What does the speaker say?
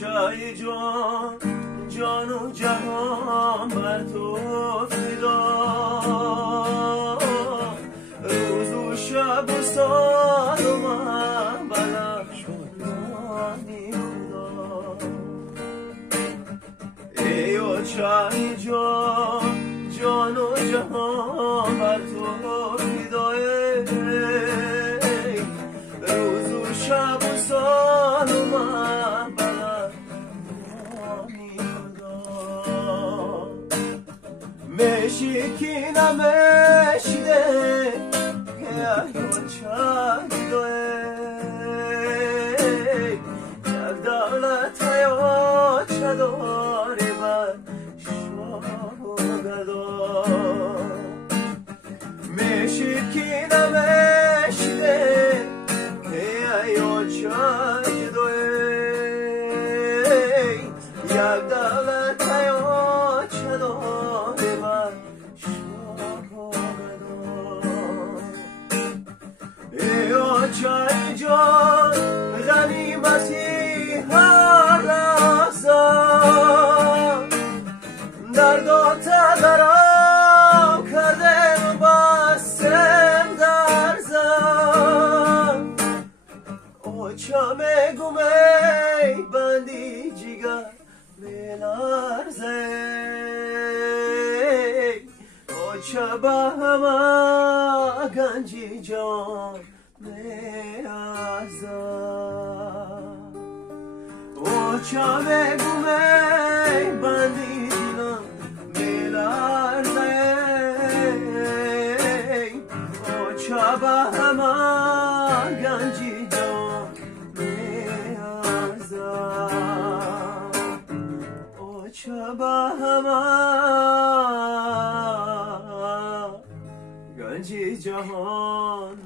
چای جان جان و جهان بر تو فدا روز و شب و سال و من بلم شدانی خدا ای و چای جان جان و جهان بر تو فدا روز و شب و سال و من بلم مشکی نمشیده یا چندوه یک دولت یا چداری بر شاگدا مشکی نمشیده یا چندوه یک دولت یا چداری بر چای جان غنیمتی هر لحظه درد تدرم کرده و بستم در زم او چمه گمه بندی جگر میلرزه او چبه همه گنجی جان o çame gume bandi dilan melarze o çaba hama ganci can mearza o çaba hama ganci can